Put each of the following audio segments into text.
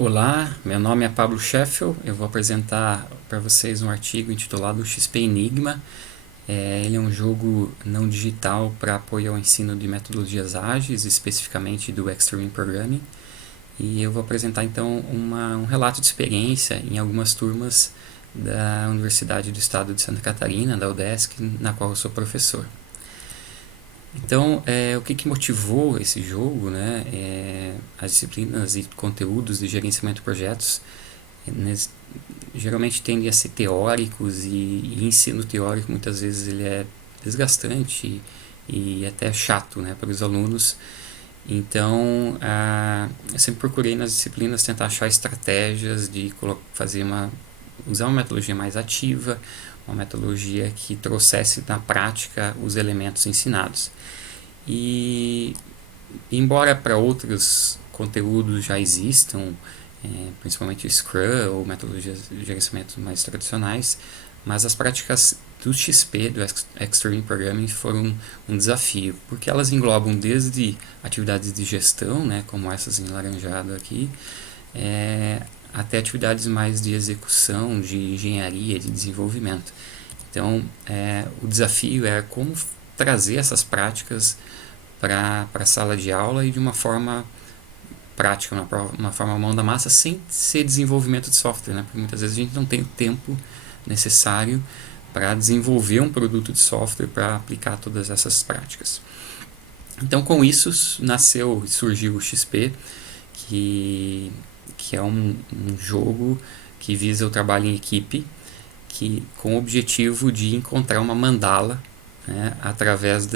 Olá, meu nome é Pablo Scheffel. Eu vou apresentar para vocês um artigo intitulado XP Enigma. Ele é um jogo não digital para apoio ao ensino de metodologias ágeis, especificamente do Extreme Programming. E eu vou apresentar então um relato de experiência em algumas turmas da Universidade do Estado de Santa Catarina, da UDESC, na qual eu sou professor. Então, o que motivou esse jogo, né? As disciplinas e conteúdos de gerenciamento de projetos geralmente tendem a ser teóricos e ensino teórico muitas vezes ele é desgastante e até chato, né, para os alunos. Então, eu sempre procurei nas disciplinas tentar achar estratégias de usar uma metodologia mais ativa, uma metodologia que trouxesse na prática os elementos ensinados. E, embora para outros conteúdos já existam, principalmente o Scrum ou metodologias de gerenciamento mais tradicionais, mas as práticas do XP, do Extreme Programming, foram um desafio, porque elas englobam desde atividades de gestão, né, como essas em laranjado aqui, até atividades mais de execução, de engenharia, de desenvolvimento. Então, o desafio é como trazer essas práticas para a sala de aula e de uma forma prática, uma forma mão da massa, sem ser desenvolvimento de software, né? Porque muitas vezes a gente não tem o tempo necessário para desenvolver um produto de software para aplicar todas essas práticas. Então, com isso, nasceu e surgiu o XP, que é um jogo que visa o trabalho em equipe, com o objetivo de encontrar uma mandala, né, através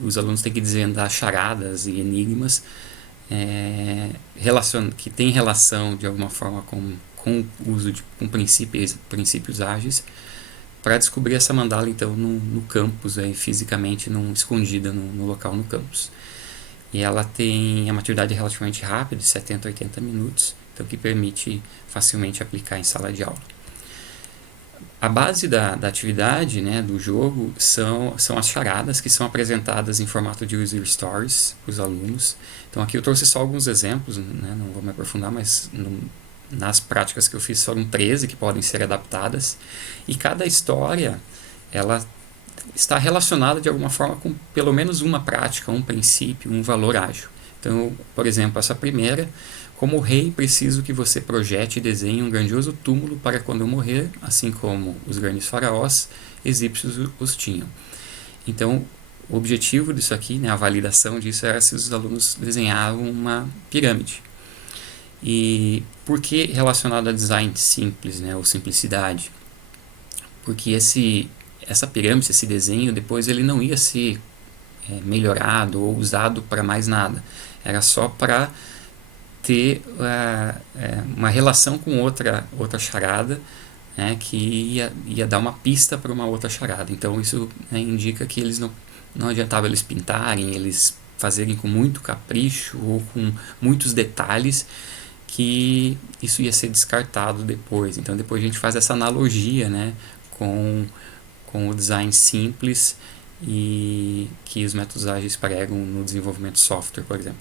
os alunos têm que desvendar charadas e enigmas que tem relação de alguma forma com o uso com princípios ágeis, para descobrir essa mandala então no campus, fisicamente escondida no local no campus. E ela tem a maturidade relativamente rápida, de 70 a 80 minutos, então que permite facilmente aplicar em sala de aula. A base da atividade, né, do jogo são as charadas, que são apresentadas em formato de user stories para os alunos. Então aqui eu trouxe só alguns exemplos, né, não vou me aprofundar, mas nas práticas que eu fiz foram 13 que podem ser adaptadas. E cada história ela está relacionada de alguma forma com pelo menos uma prática, um princípio, um valor ágil. Então, por exemplo, essa primeira: como rei, preciso que você projete e desenhe um grandioso túmulo para quando eu morrer, assim como os grandes faraós egípcios os tinham. Então, o objetivo disso aqui, né, a validação disso, era se os alunos desenhavam uma pirâmide. E por que relacionado a design simples, né, ou simplicidade? Porque essa pirâmide, esse desenho, depois ele não ia ser melhorado ou usado para mais nada. Era só para ter uma relação com outra charada, né, que ia dar uma pista para uma outra charada. Então isso, né, indica que não adiantava eles pintarem, eles fazerem com muito capricho ou com muitos detalhes, que isso ia ser descartado depois. Então depois a gente faz essa analogia, né, com o design simples e que os métodos ágeis pregam no desenvolvimento de software, por exemplo.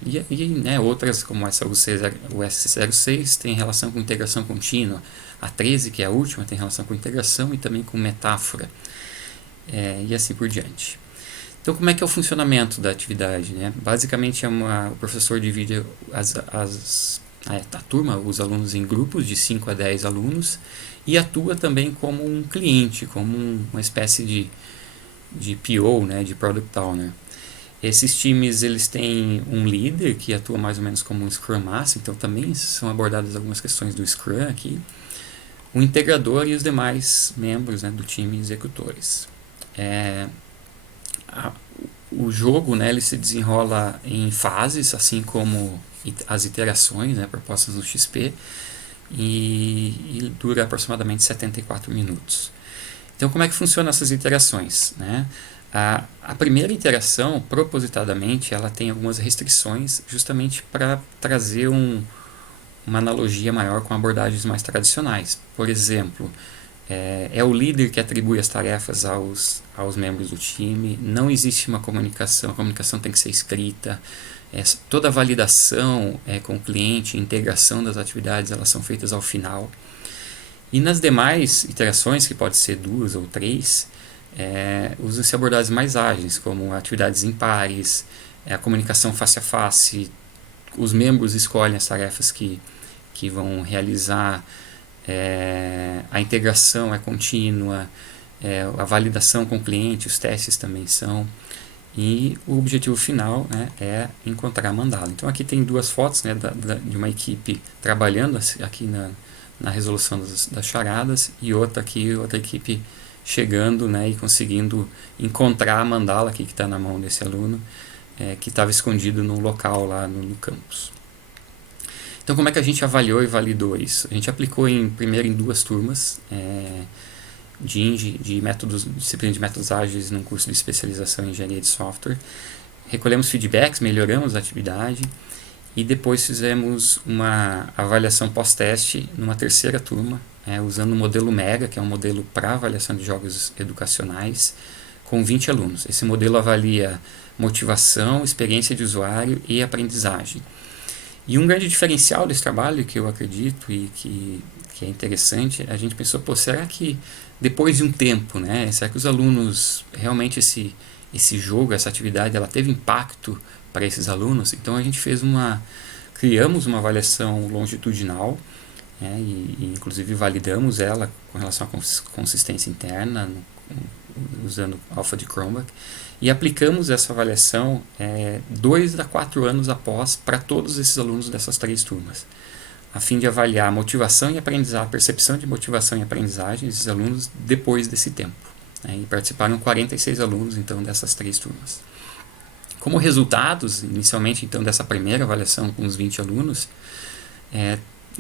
Né, outras, como essa, o S06, tem relação com integração contínua. A 13, que é a última, tem relação com integração e também com metáfora. E assim por diante. Então, como é que é o funcionamento da atividade, né? Basicamente, o professor divide a turma, os alunos, em grupos de 5 a 10 alunos, e atua também como um cliente, como uma espécie de PO, né, de Product Owner. Esses times, eles têm um líder que atua mais ou menos como um Scrum Master, então também são abordadas algumas questões do Scrum aqui, o integrador e os demais membros, né, do time executores. O jogo, né, ele se desenrola em fases, assim como as iterações, né, propostas no XP, e dura aproximadamente 74 minutos. Então, como é que funcionam essas interações, né? A primeira interação, propositadamente, ela tem algumas restrições, justamente para trazer uma analogia maior com abordagens mais tradicionais. Por exemplo, é o líder que atribui as tarefas aos membros do time, não existe uma comunicação, a comunicação tem que ser escrita, Toda a validação com o cliente, integração das atividades, elas são feitas ao final. E nas demais iterações, que pode ser 2 ou 3, usam-se abordagens mais ágeis, como atividades em pares, a comunicação face a face, os membros escolhem as tarefas que vão realizar, a integração é contínua, a validação com o cliente, os testes também são, e o objetivo final, né, é encontrar a mandala. Então aqui tem 2 fotos, né, de uma equipe trabalhando aqui na resolução das charadas, e outra equipe chegando, né, e conseguindo encontrar a mandala aqui que está na mão desse aluno, que estava escondido no local lá no campus. Então como é que a gente avaliou e validou isso? A gente aplicou primeiro em 2 turmas de disciplina de métodos ágeis num curso de especialização em engenharia de software. Recolhemos feedbacks, melhoramos a atividade e depois fizemos uma avaliação pós-teste numa 3ª turma, usando o modelo MEGA, que é um modelo para avaliação de jogos educacionais, com 20 alunos. Esse modelo avalia motivação, experiência de usuário e aprendizagem. E um grande diferencial desse trabalho, que eu acredito e que é interessante, a gente pensou, será que depois de um tempo, né, será que os alunos, realmente esse jogo, essa atividade, ela teve impacto para esses alunos? Então a gente criamos uma avaliação longitudinal, e inclusive validamos ela com relação à consistência interna, usando alfa de Cronbach, e aplicamos essa avaliação 2 a 4 anos após para todos esses alunos dessas 3 turmas, a fim de avaliar a motivação e aprendizagem, a percepção de motivação e aprendizagem desses alunos depois desse tempo. E participaram 46 alunos então dessas 3 turmas. Como resultados, inicialmente então dessa primeira avaliação com os 20 alunos,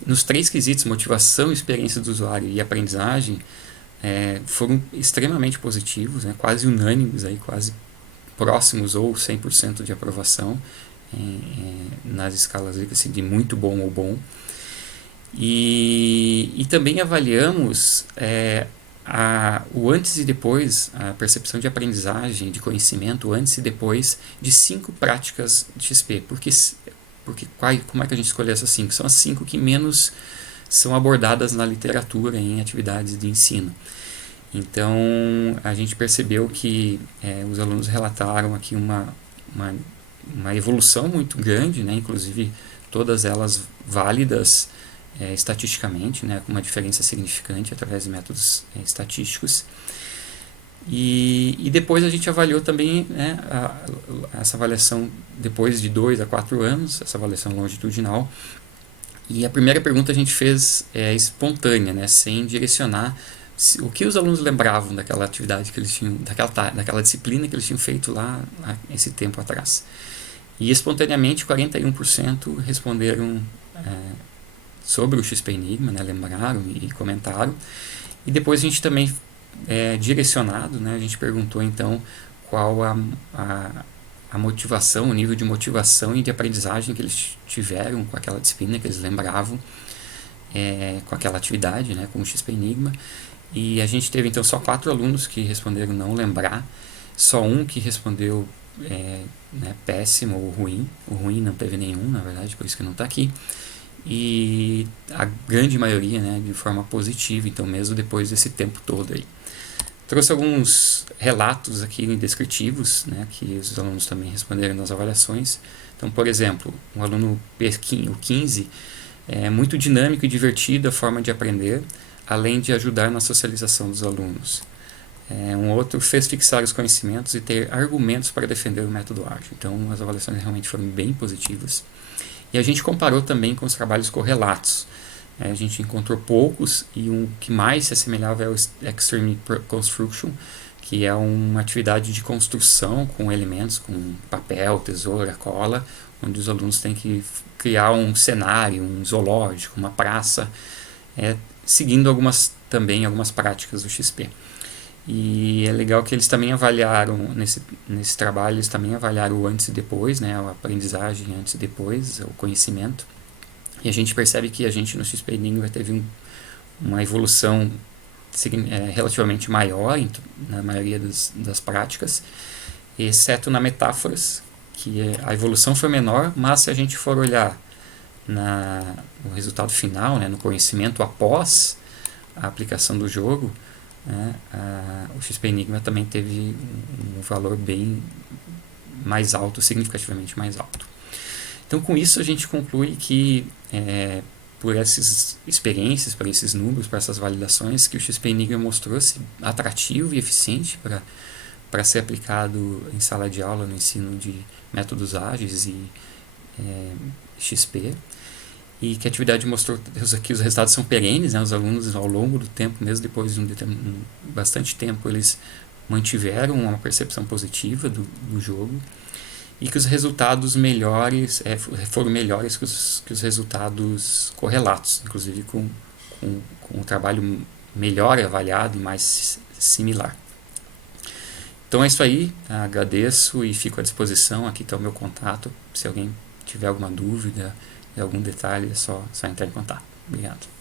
nos 3 quesitos, motivação, experiência do usuário e aprendizagem, foram extremamente positivos, quase unânimes, quase próximos ou 100% de aprovação, nas escalas assim, de muito bom ou bom. E também avaliamos o antes e depois, a percepção de aprendizagem, de conhecimento, antes e depois de 5 práticas de XP. Como é que a gente escolheu essas 5? São as 5 que menos são abordadas na literatura em atividades de ensino. Então a gente percebeu que os alunos relataram aqui uma evolução muito grande, inclusive todas elas válidas estatisticamente, com uma diferença significante através de métodos estatísticos. E depois a gente avaliou também essa avaliação depois de 2 a 4 anos, essa avaliação longitudinal. E a primeira pergunta a gente fez espontânea, sem direcionar o que os alunos lembravam daquela atividade que eles tinham, daquela disciplina que eles tinham feito lá esse tempo atrás. E espontaneamente 41% responderam sobre o XP Enigma, lembraram e comentaram. E depois a gente também, direcionado, a gente perguntou então qual a motivação, o nível de motivação e de aprendizagem que eles tiveram com aquela disciplina, que eles lembravam com aquela atividade, com o XP Enigma. E a gente teve então só 4 alunos que responderam não lembrar, só um que respondeu péssimo ou ruim. O ruim não teve nenhum, na verdade, por isso que não está aqui. E a grande maioria de forma positiva, então mesmo depois desse tempo todo aí. Trouxe alguns relatos aqui descritivos, que os alunos também responderam nas avaliações. Então, por exemplo, o aluno o 15 é muito dinâmico e divertido a forma de aprender, além de ajudar na socialização dos alunos. Um outro fez fixar os conhecimentos e ter argumentos para defender o método ágil. Então, as avaliações realmente foram bem positivas. E a gente comparou também com os trabalhos correlatos. A gente encontrou poucos, e um que mais se assemelhava é o Extreme Construction, que é uma atividade de construção com elementos, com papel, tesoura, cola, onde os alunos têm que criar um cenário, um zoológico, uma praça, seguindo algumas práticas do XP. E é legal que eles também avaliaram, nesse trabalho, eles também avaliaram o antes e depois, a aprendizagem antes e depois, o conhecimento. E a gente percebe que a gente no XP Enigma teve uma evolução relativamente maior na maioria das práticas, exceto na metáforas, a evolução foi menor, mas se a gente for olhar no resultado final, né, no conhecimento após a aplicação do jogo, né, o XP Enigma também teve um valor bem mais alto, significativamente mais alto. Então, com isso, a gente conclui que, por essas experiências, por esses números, por essas validações, que o XP Enigma mostrou-se atrativo e eficiente para ser aplicado em sala de aula no ensino de métodos ágeis e XP, e que a atividade mostrou que os resultados são perenes, né? Os alunos, ao longo do tempo, mesmo depois de bastante tempo, eles mantiveram uma percepção positiva do jogo, e que os resultados melhores foram melhores que os resultados correlatos, inclusive com o trabalho melhor avaliado e mais similar. Então é isso aí, agradeço e fico à disposição. Aqui está o meu contato, se alguém tiver alguma dúvida, algum detalhe, é só entrar em contato. Obrigado.